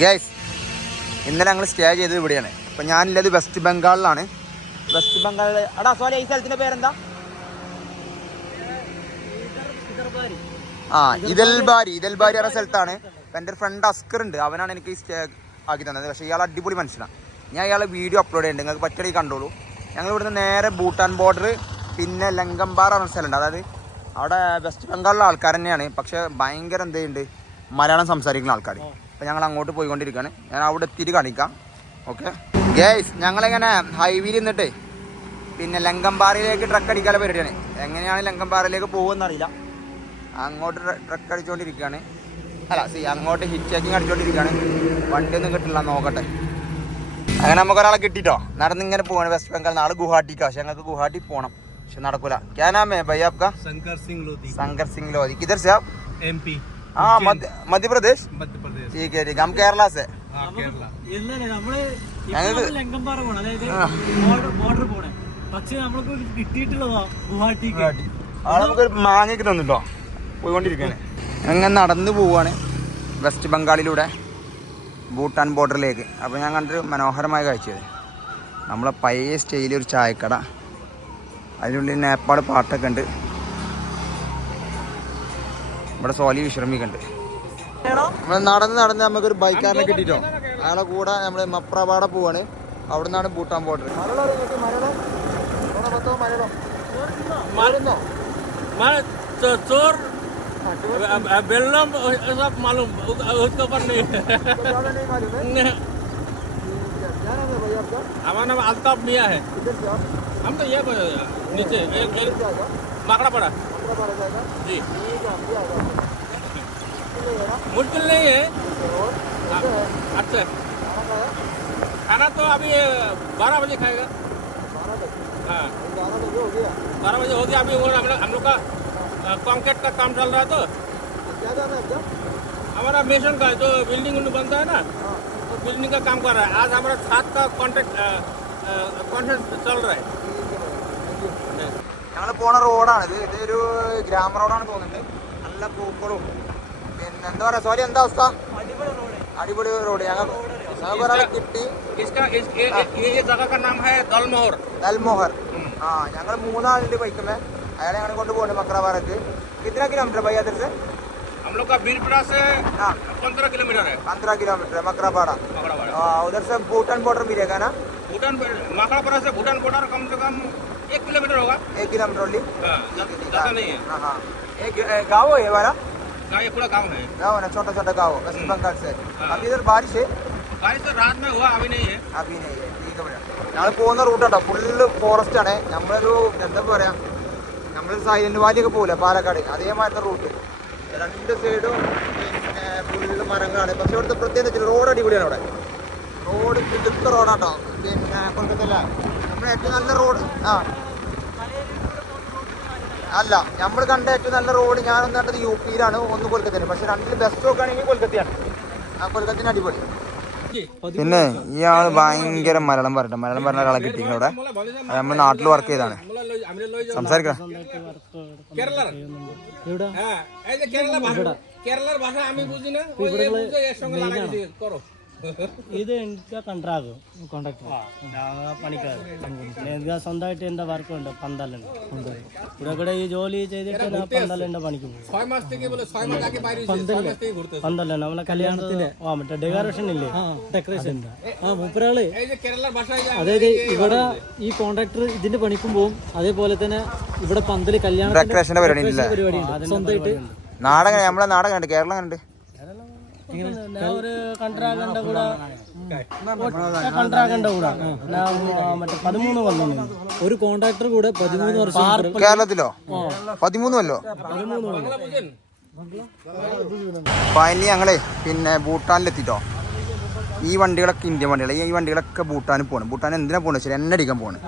Guys, ഇന്നലെ ഞങ്ങൾ stay ചെയ്തത് ഇവിടെയാണ്. അപ്പം ഞാനുള്ളത് വെസ്റ്റ് ബംഗാളിലാണ്. വെസ്റ്റ് ബംഗാളിൽ എടാ സോറി, ഈ സ്ഥലത്തിൻ്റെ പേരെന്താ? ഇതൽബാരി എന്ന സ്ഥലത്താണ്. അപ്പം എൻ്റെ ഒരു ഫ്രണ്ട് അസ്കർ ഉണ്ട്, അവനാണ് എനിക്ക് സ്റ്റേ ആക്കി തന്നത്. പക്ഷേ ഇയാൾ അടിപൊളി മനുഷ്യനാണ്. ഞാൻ ഇയാളെ വീഡിയോ അപ്ലോഡ് ചെയ്യുന്നുണ്ട്, നിങ്ങൾക്ക് പറ്റുകയാണെങ്കിൽ കണ്ടോളൂ. ഞങ്ങൾ ഇവിടുന്ന് നേരെ ഭൂട്ടാൻ ബോർഡർ, പിന്നെ ലങ്കംബാർ എന്ന സ്ഥലമുണ്ട്. അതായത് അവിടെ വെസ്റ്റ് ബംഗാളിലെ ആൾക്കാർ തന്നെയാണ്, പക്ഷേ ഭയങ്കര എന്തുണ്ട് മലയാളം സംസാരിക്കുന്ന ആൾക്കാർ. അപ്പോൾ ഞങ്ങൾ അങ്ങോട്ട് പോയിക്കൊണ്ടിരിക്കുകയാണ്. ഞാൻ അവിടെ എത്തിയിട്ട് കാണിക്കാം. ഓക്കെ ഗേയ്സ്, ഞങ്ങളിങ്ങനെ ഹൈവേയിൽ നിന്നിട്ട് പിന്നെ ലങ്കംബാറിലേക്ക് ട്രക്ക് അടിക്കാനുള്ള പരിപാടിയാണ്. എങ്ങനെയാണ് ലങ്കംബാറിലേക്ക് പോകുമെന്നറിയില്ല. അങ്ങോട്ട് ട്രക്ക് അടിച്ചുകൊണ്ടിരിക്കുകയാണ്. അങ്ങോട്ട് ഹിറ്റ് ചേക്കിങ് അടിച്ചുകൊണ്ടിരിക്കുകയാണ്. വണ്ടിയൊന്നും കിട്ടില്ല, നോക്കട്ടെ. അങ്ങനെ നമുക്കൊരാളെ കിട്ടിട്ടോ. നടന്നിങ്ങനെ പോവാണ് വെസ്റ്റ് ബംഗാൾ. നാളെ ഗുവാഹട്ടിക്കാണ്, പക്ഷെ ഞങ്ങൾക്ക് ഗുവാഹട്ടി പോകണം, പക്ഷെ നടക്കൂല. ക്യാ നാം ഹൈ ഭൈ ആപ്കാ? शंकर सिंह लोधी. किधर से आप? MP. हाँ, मध्य प्रदेश. ठीक है, हम केरला से. നമുക്കൊരു മാങ്ങയ്ക്ക് തന്നിട്ടോ. പോയിക്കൊണ്ടിരിക്കുകയാണ്. അങ്ങനെ നടന്നു പോവുകയാണ് വെസ്റ്റ് ബംഗാളിലൂടെ ഭൂട്ടാൻ ബോർഡറിലേക്ക്. അപ്പോൾ ഞാൻ കണ്ടൊരു മനോഹരമായ കാഴ്ചയത് നമ്മളെ പഴയ സ്റ്റൈലൊരു ചായക്കട, അതിനുള്ളിൽ നേപ്പാൾ പാട്ടൊക്കെ ഉണ്ട്. ഇവിടെ സോലി വിശ്രമിക്കുന്നുണ്ട്. നമ്മൾ നടന്ന് നമുക്കൊരു ബൈക്കാരനെ കിട്ടിയിട്ടോ. അയാളെ കൂടെ നമ്മൾ മപ്രവാട പോവാണ്. അവിടെ നിന്നാണ് ഭൂട്ടാൻ ബോർഡർ. हमारा नाम अल्ताफ मियाँ है. हम तो ये नीचे माकड़ा पड़ा जी. मुश्किल नहीं है. अच्छा, खाना तो अभी 12 बजे खाएगा. हाँ, 12 बजे हो गया. अभी हम लोग का कॉन्क्रीट का काम चल रहा है. तो हमारा मिशन का जो बिल्डिंग बनता है ना, तो बिल्डिंग का काम कर रहा है. आज हमारा 7 का कॉन्ट्रैक्ट चल रहा है. ഞങ്ങൾ പോണ റോഡാണിത്. ഇതൊരു ഗ്രാമ റോഡാണ് തോന്നുന്നുണ്ട്. നല്ല പൂക്കളും പിന്നെ എന്താ പറയുക. സോറി, എന്താ അവസ്ഥ? അടിപൊളി റോഡ്. ഞങ്ങൾക്ക് ഒരാളെ കിട്ടി. ദൽമോഹർ. ഞങ്ങൾ 3 ആളുണ്ട് ബൈക്കുമേ. അയാളെ ഞങ്ങളെ കൊണ്ട് പോകുന്നുണ്ട് മക്രാവാറക്ക്. कितना किलोमीटर भैया इधर से? हम लोग का बीरपुरा से 15 किलोमीटर है. 15 किलोमीटर मकरापाड़ा. उधर से भूटान बॉर्डर भी रहेगा ना? भूटान मकरापाड़ा से भूटान बॉर्डर कम से कम 1 किलोमीटर होगा. 1 किलोमीटर ओनली. ज़्यादा नहीं है. हाँ, एक गाँव है हमारा. ये पूरा गाँव है. गाँव है ना, छोटा छोटा गाँव वेस्ट बंगाल से. अभी इधर बारिश है? बारिश तो रात में हुआ, अभी नहीं है. अभी नहीं है. ठीक है भैया. ഞങ്ങൾ പോകുന്ന റൂട്ടാട്ടോ ഫുള്ള് ഫോറസ്റ്റ് ആണ്. നമ്മളൊരു എന്താ പറയാ, നമ്മൾ സൈലന്റ് വാലിയൊക്കെ പോകില്ല പാലക്കാട്, അതേമാതിരത്തെ റൂട്ട്. 2 സൈഡും പിന്നെ ഫുള്ള് മരങ്ങളാണ്. പക്ഷെ ഇവിടുത്തെ പ്രത്യേകിച്ച് റോഡ് അടിപൊളിയാണ്. അവിടെ റോഡ് ഇടുത്ത റോഡാട്ടോ. പിന്നെ കൊൽക്കത്തല്ല നമ്മുടെ ഏറ്റവും നല്ല റോഡ്. അല്ല, നമ്മൾ കണ്ട ഏറ്റവും നല്ല റോഡ് ഞാനൊന്നും കണ്ടത് UP-യിലാണ്, ഒന്ന് കൊൽക്കത്തയാണ്. പക്ഷെ രണ്ടിൽ ബെസ്റ്റ് നോക്കുകയാണെങ്കിൽ കൊൽക്കത്തയാണ്. കൊൽക്കത്തിന് അടിപൊളി. പിന്നെ ഇയാൾ ഭയങ്കര മലയാളം പറഞ്ഞ ഒരാളെ കിട്ടിയിരുന്നു അവിടെ. നമ്മൾ നാട്ടിൽ വർക്ക് ചെയ്താണ്. സംസാരിക്കാം. ഇത് എനിക്ക് കോൺട്രാക്ടർ പണിക്കാർ. എനിക്ക് സ്വന്തമായിട്ട് എൻ്റെ വർക്കുണ്ട്. പന്തലുണ്ട്. ഇവിടെ ഈ ജോലി ചെയ്തിട്ട് ഞാൻ പന്തലിൻ്റെ പണിക്ക് പോകും. പന്തലുണ്ട് നമ്മളെ കല്യാണത്തിന് മറ്റേ ഡെക്കറേഷൻ ഇല്ലേ, ഡെക്കറേഷൻ. മൂപ്പരാള് അതായത് ഇവിടെ ഈ കോൺട്രാക്ടർ ഇതിന്റെ പണിക്കും പോകും. അതേപോലെ തന്നെ ഇവിടെ പന്തല് കല്യാണത്തിന്റെ പരിപാടി സ്വന്തമായിട്ട്. നാടകം നമ്മളെ നാടകം കേരളം കണ്ട് ഒരു കൺട്രാക്ടറിന്റെ കൂടെ മറ്റേ 13 കൊല്ലം ഒരു കോൺട്രാക്ടർ കൂടെ 13 വർഷം കേരളത്തിലോ? 13 കൊല്ലോ? ഫൈനലി ഞങ്ങളെ പിന്നെ ഭൂട്ടാനിലെത്തിട്ടോ. ഈ വണ്ടികളൊക്കെ ഇന്ത്യൻ വണ്ടികളാണ്. ഈ വണ്ടികളൊക്കെ ഭൂട്ടാനിൽ പോകണം. ഭൂട്ടാൻ എന്തിനാ പോകുന്നത് വെച്ചാൽ എണ്ണ അടിക്കാൻ പോകണം.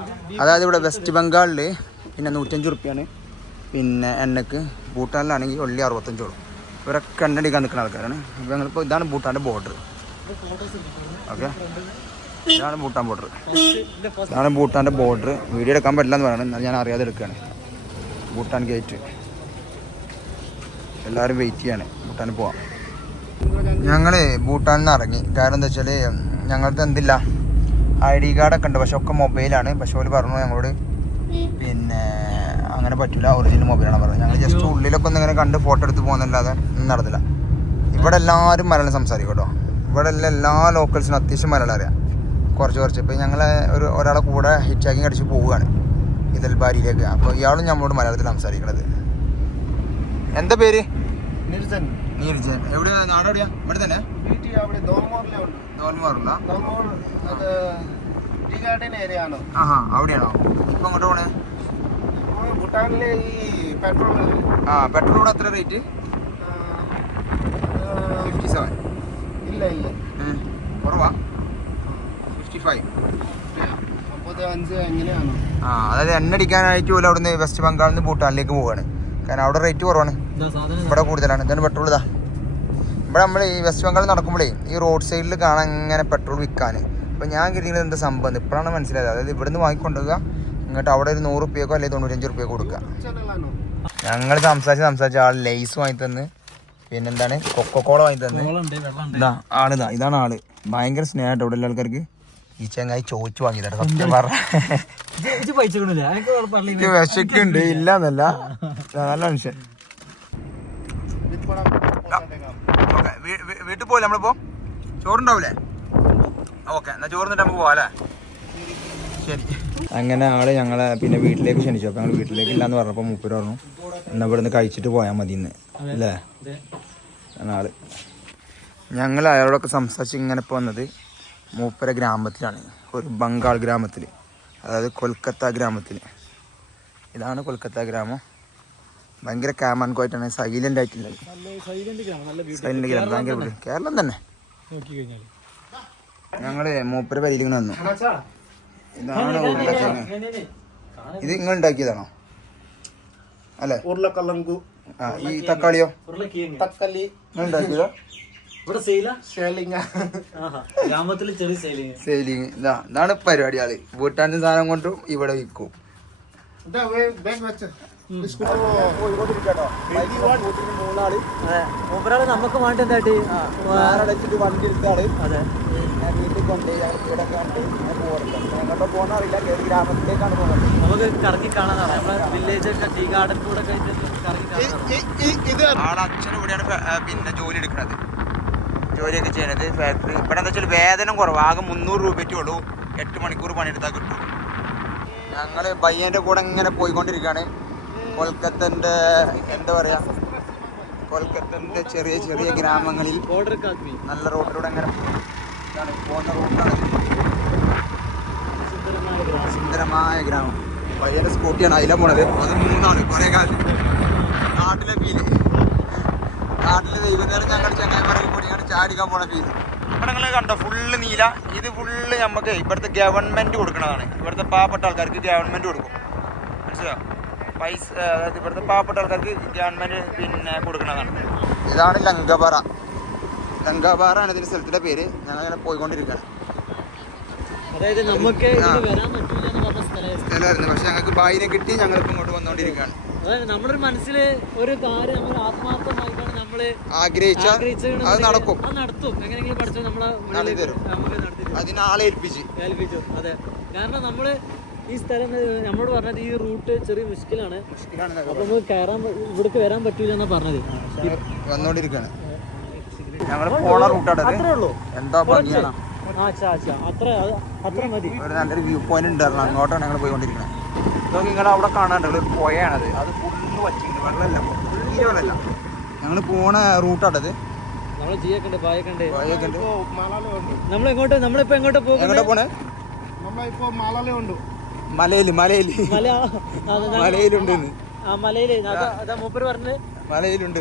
അതായത് ഇവിടെ വെസ്റ്റ് ബംഗാളിൽ പിന്നെ 105 റുപ്യാണ് പിന്നെ എണ്ണക്ക്. ഭൂട്ടാനിലാണെങ്കിൽ ഒള്ളി 65 ഉള്ളൂ. ഇവരൊക്കെ എണ്ണടിക്കാൻ നിൽക്കുന്ന ആൾക്കാരാണ്. അപ്പോൾ ഞങ്ങളിപ്പോൾ ഇതാണ് ഭൂട്ടാൻ്റെ ബോർഡർ. ഓക്കെ, ഇതാണ് ഭൂട്ടാൻ ബോർഡർ. ഇതാണ് ഭൂട്ടാൻ്റെ ബോർഡർ. വീഡിയോ എടുക്കാൻ പറ്റില്ല എന്ന് പറയുന്നത്, ഞാൻ അറിയാതെ എടുക്കുകയാണ്. ഭൂട്ടാൻ ഗേറ്റ്. എല്ലാവരും വെയിറ്റ് ചെയ്യാണ് ഭൂട്ടാനിൽ പോവാം. ഞങ്ങള് ഭൂട്ടാനിൽ നിന്ന് ഇറങ്ങി. കാരണം എന്താ വെച്ചാല് ഞങ്ങൾക്ക് എന്തില്ല ID കാർഡൊക്കെ ഉണ്ട്, പക്ഷെ ഒക്കെ മൊബൈലാണ്. പക്ഷെ അവർ പറഞ്ഞു ഞങ്ങളോട് പിന്നെ അങ്ങനെ പറ്റില്ല, ഒറിജിനൽ മൊബൈലാണ് പറഞ്ഞത്. ഞങ്ങൾ ജസ്റ്റ് ഉള്ളിലൊക്കെ ഒന്ന് ഇങ്ങനെ കണ്ട് ഫോട്ടോ എടുത്ത് പോകുന്നല്ലാതെ ഒന്നും നടന്നില്ല. ഇവിടെ എല്ലാവരും മലയാളം സംസാരിക്കും കേട്ടോ. ഇവിടെ എല്ലാ ലോക്കൽസിനും അത്യാവശ്യം മലയാളം അറിയാം, കുറച്ച്. ഇപ്പം ഞങ്ങൾ ഒരാളെ കൂടെ ഹിറ്റാക്കിങ് അടിച്ച് പോവുകയാണ് ഇതൽബാരിയിലേക്ക്. അപ്പോൾ ഇയാളും നമ്മളോട് മലയാളത്തിൽ സംസാരിക്കണത്. എന്താ പേര്? നീർജൻ. എവിടെ നാട്? എവിടെയാ? ഇവിടെ തന്നെ ആഹാ, അവിടെയാണോ? ഇപ്പൊ അങ്ങോട്ട് പോണേ? ഭൂട്ടാനിലെ ഈ പെട്രോൾ പെട്രോളിന് എത്ര റേറ്റ്? 57. ഇല്ല കുറവാ? 55. 55 എങ്ങനെയാണോ? അതായത് എണ്ണ അടിക്കാനായിട്ട് പോലും അവിടുന്ന് വെസ്റ്റ് ബംഗാളിൽ നിന്ന് ഭൂട്ടാനിലേക്ക് പോവാണ്. കാരണം അവിടെ റേറ്റ് കുറവാണ്, ഇവിടെ കൂടുതലാണ്. ഇതാണ് പെട്രോൾ. ഇതാ ഇവിടെ നമ്മൾ ഈ വെസ്റ്റ് ബംഗാളിൽ നടക്കുമ്പോഴേ ഈ റോഡ് സൈഡിൽ കാണാൻ ഇങ്ങനെ പെട്രോൾ വിൽക്കാൻ. അപ്പോൾ ഞാൻ കരുതിയത് എന്താ സംഭവം ഇപ്പോഴാണ് മനസ്സിലായത്. അതായത് ഇവിടുന്ന് വാങ്ങിക്കൊണ്ടുപോകുക, ഇങ്ങോട്ട് അവിടെ ഒരു 100 രൂപയ്ക്കോ അല്ലെങ്കിൽ 95 രൂപയ്ക്കോ കൊടുക്കുക. ഞങ്ങൾ സംസാരിച്ച് ആൾ ലേസ് വാങ്ങി തന്ന്, പിന്നെന്താണ് കൊക്കോക്കോള വാങ്ങി തന്ന്. ഇതാണ് ആള്. ഭയങ്കര സ്നേഹമായിട്ട് ഇവിടെ എല്ലാ ആൾക്കാർക്ക്. ഈ ചങ്ങായി ചോദിച്ചു വാങ്ങിയതാണ് സത്യം പറഞ്ഞ. വിശക്കുണ്ട് ഇല്ലാന്നല്ല, നല്ല മനുഷ്യൻ. വീട്ടിൽ പോലെ നമ്മളിപ്പോ ചോറുണ്ടാവൂലേ? ഓക്കെ, എന്നാ ചോറിന്നിട്ട് നമുക്ക് പോവാല്ലേ? ശരി. അങ്ങനെ ഞങ്ങളെ പിന്നെ വീട്ടിലേക്ക് ക്ഷണിച്ചു. അപ്പൊ ഞങ്ങൾ വീട്ടിലേക്ക് ഇല്ലാന്ന് പറഞ്ഞപ്പോൾ മൂപ്പര് പറഞ്ഞു എന്നാ ഇവിടെ നിന്ന് കഴിച്ചിട്ട് പോയാൽ മതി ഇന്ന് അല്ലേ ആള്. ഞങ്ങൾ അയാളോടൊക്കെ സംസാരിച്ച് ഇങ്ങനെ ഇപ്പോൾ വന്നത് മൂപ്പര ഗ്രാമത്തിലാണ്, ഒരു ബംഗാൾ ഗ്രാമത്തിൽ, അതായത് കൊൽക്കത്ത ഗ്രാമത്തിൽ. ഇതാണ് കൊൽക്കത്ത ഗ്രാമം. ഭയങ്കര കാമാൻകോയിട്ടാണ്, സൈലന്റ് ആയിട്ടില്ല. സൈലന്റ് ഗ്രാമം ഭയങ്കര കേരളം തന്നെ. ഞങ്ങള് മൂപ്പര പരിയിലിങ്ങനെ വന്നു. ഇതാണ് ഉരുളക്കിഴങ്ങ്. ഇത് നിങ്ങൾ ഉണ്ടാക്കിയതാണോ അല്ലെ? ഉരുളക്കിഴങ്ങു. ഈ തക്കാളിയോ? തക്കാളി നിങ്ങൾ ഉണ്ടാക്കിയതോ? സെയിലിങ്. ഇതാണ് പരിപാടി. ആള് ഭൂട്ടാന്റെ സാധനം കൊണ്ടും ഇവിടെ വിൽക്കും. മൂപ്പരാള് നമുക്ക് വേണ്ടി എന്താട്ടി വണ്ടി എടുത്താള് വീട്ടിൽ കൊണ്ടുപോയി ഇവിടെ കണ്ട് എങ്ങോട്ടോ പോകുന്നറിയില്ല, ഗ്രാമത്തിലേക്കാണ് പോകുന്നത്. നമുക്ക് കറങ്ങി കാണാനാണ് നമ്മുടെ വില്ലേജ് ടീ ഗാർഡൻ കൂടെ ആളെ അച്ഛനും ഇവിടെയാണ് പിന്നെ ജോലി എടുക്കുന്നത്, ജോലിയൊക്കെ ചെയ്യണത് ഫാക്ടറി. ഇവിടെ എന്താ വെച്ചാൽ വേതനം കുറവ്, ആകെ 300 രൂപയ്ക്കേ ഉള്ളൂ. 8 മണിക്കൂർ പണിയെടുത്താൽ കിട്ടും. ഞങ്ങൾ ബയ്യൻ്റെ കൂടെ ഇങ്ങനെ പോയിക്കൊണ്ടിരിക്കുകയാണ്. കൊൽക്കത്തൻ്റെ എന്താ പറയുക, കൊൽക്കത്തൻ്റെ ചെറിയ ചെറിയ ഗ്രാമങ്ങളിൽ നല്ല റോഡിലൂടെ അങ്ങനെ പോകുന്ന റോഡാണ്. സുന്ദരമായ ഗ്രാമം. ബയ്യൻ്റെ സ്കൂട്ടിയാണ് അതിലാണ് പോണത്. അത് 3 ആള് കുറേ കാലം. നാട്ടിലെ ഫീല്, നാട്ടിലെ വൈകുന്നേരം ഞങ്ങൾ ചങ്ങായിമാരൊക്കെ കൂടി ഞങ്ങൾ ചാടിക്കാൻ പോണ ഫീല്. ഇവിടെ നിങ്ങൾ കണ്ടോ, ഫുള്ള് നീല. ഇത് ഫുള്ള് നമുക്ക് ഇവിടുത്തെ ഗവൺമെൻറ് കൊടുക്കുന്നതാണ്. ഇവിടുത്തെ പാവപ്പെട്ട ആൾക്കാർക്ക് ഗവൺമെൻറ് കൊടുക്കും, മനസ്സിലായോ? പൈസ, അതായത് ഇവിടുത്തെ പാവപ്പെട്ട ആൾക്കാർക്ക് ഗവൺമെൻറ് പിന്നെ കൊടുക്കുന്നതാണ്. ഇതാണ് ലങ്കപാറ. ലങ്കപാറ ആണ് ഇതിൻ്റെ സ്ഥലത്തിൻ്റെ പേര്. ഞങ്ങൾ അങ്ങനെ പോയിക്കൊണ്ടിരിക്കുകയാണ്. അതായത് നമുക്ക് വരാൻ പറ്റൂല എന്ന് പറഞ്ഞ സ്ഥലമായിരുന്നു, പക്ഷെ ഞങ്ങൾക്ക് ബായിനെ കിട്ടി. ഞങ്ങളിപ്പോൾ ഇങ്ങോട്ട് വന്നുകൊണ്ടിരിക്കുകയാണ്. അതായത് നമ്മുടെ മനസ്സിൽ ഒരു കാര്യം നമ്മൾ ആത്മാർത്ഥമായിട്ടാണ് നമ്മള് ആഗ്രഹിച്ചാൽ അത് നടക്കും, അത് നടത്തും. എങ്ങനെയെങ്കിലും പഠിച്ചോ നമ്മളെ നടത്തി തരും. അതിനാളെ ഏൽപ്പിച്ചു. അതെ, കാരണം നമ്മള് ഈ സ്ഥലം നമ്മളോട് പറഞ്ഞത് ഈ റൂട്ട് ചെറിയ മുഷ്കിലാണ്. അപ്പൊ നമുക്ക് കയറാൻ ഇവിടേക്ക് വരാൻ പറ്റൂല എന്നാ പറഞ്ഞത്. വന്നോണ്ടിരിക്കാണ്. ഞങ്ങൾ പോണ റൂട്ടാണ്. അത്രേ ഉള്ളൂ. എന്താ ഭംഗിയാണ്. അത്ര മതി. ഒരു നല്ലൊരു വ്യൂ പോയിന്റ് ഉണ്ടായിരുന്നു, അങ്ങോട്ടാണ് ഞങ്ങൾ പോയിക്കൊണ്ടിരിക്കുന്നത്. ഇതൊക്കെ നിങ്ങൾ അവിടെ കാണാനുണ്ട്, ഒരു പുഴയാണത്. അത് ഫുള്ള് വച്ചിട്ടുണ്ട്, വെള്ളമല്ല, തീരെ വെള്ളമല്ല. ഞങ്ങൾ പോണ റൂട്ടാണത്. നമ്മള് ജിയൊക്കെ ബായൊക്കെ നമ്മളിപ്പോ എങ്ങോട്ട് പോണേ? മലയിലുണ്ട്. മൂപ്പര് പറഞ്ഞത് മലയിലുണ്ട്.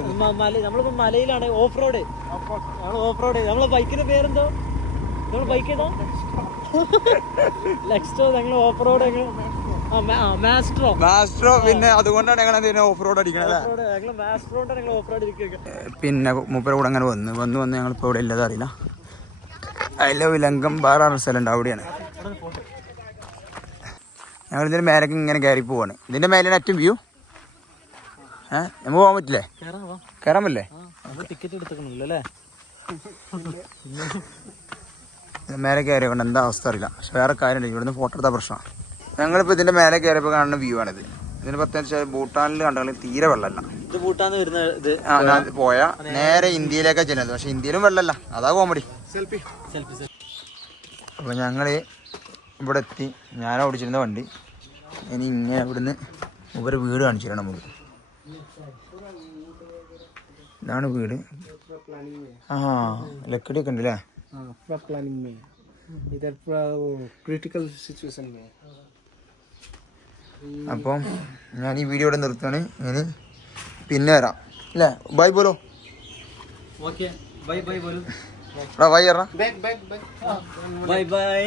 നമ്മളിപ്പോ മലയിലാണ്. Off road. നമ്മളെ ബൈക്കിന്റെ പേരെന്തോ? നമ്മള് ബൈക്ക് ഏതാ? ലെക്സ്റ്റോ. ഞങ്ങൾ ഓഫ് റോഡ് മാസ്ട്രോ. പിന്നെ അതുകൊണ്ടാണ് ഞങ്ങൾ ഓഫ് റോഡ് അടിക്കണത്. പിന്നെ മൂപ്പര കൂടെ അങ്ങനെ വന്ന് ഞങ്ങളിപ്പോൾ ഇവിടെ ഇല്ലത് അറിയില്ല. അതിലെ ലങ്കംപാറ സ്ഥലമുണ്ട്, അവിടെയാണ്. ഞങ്ങൾ ഇതിൻ്റെ മേലേക്ക് ഇങ്ങനെ കയറി പോവാണ്. ഇതിൻ്റെ മേലാണ് ഏറ്റവും വ്യൂ. നമുക്ക് പോകാൻ പറ്റില്ലേ? കയറാൻ പറ്റില്ലേ? ടിക്കറ്റ് എടുത്തിട്ടുണ്ടല്ലോ അല്ലേ? മേലെ കയറിയ കൊണ്ട് എന്താ അവസ്ഥ അറിയില്ല. പക്ഷെ വേറെ കാര്യമില്ല, ഇവിടുന്ന് ഫോട്ടോ എടുത്താൽ പ്രശ്നമാണ്. ഞങ്ങളിപ്പോൾ ഇതിൻ്റെ മേലെ കയറിയപ്പോൾ കാണുന്ന വ്യൂ ആണിത്. ഇതിന് പ്രത്യേകിച്ച് ഭൂട്ടാനിൽ കണ്ടാലും തീരെ വെള്ളമല്ല. ഇത് ഭൂട്ടാന്ന് വരുന്ന ഇത് ഞാൻ പോയാൽ നേരെ ഇന്ത്യയിലേക്കാണ് ചെല്ലുന്നത്. പക്ഷെ ഇന്ത്യയിലും വെള്ളമല്ല, അതാ കോമഡി. സെൽഫി അപ്പോൾ ഞങ്ങൾ ഇവിടെ എത്തി. ഞാൻ ഓടിച്ചിരുന്ന വണ്ടി ഇനി ഇങ്ങനെ ഇവിടുന്ന് ഒരു വീട് കാണിച്ചു തരണം നമുക്ക്. ഇതാണ് വീട്. ആ ലക്കടി ഒക്കെ ഉണ്ട് അല്ലേ? प्लानिंग में इधर पूरा क्रिटिकल सिचुएशन में. അപ്പം ഞാൻ ഈ വീഡിയോ ഇവിടെ നിർത്തുകയാണ്. ഇനി പിന്നെ വരാം അല്ലേ? ബൈ പോലോ. ഓക്കെ ബൈ ബൈ പോലും ബൈ പറഞ്ഞ back back back bye bye.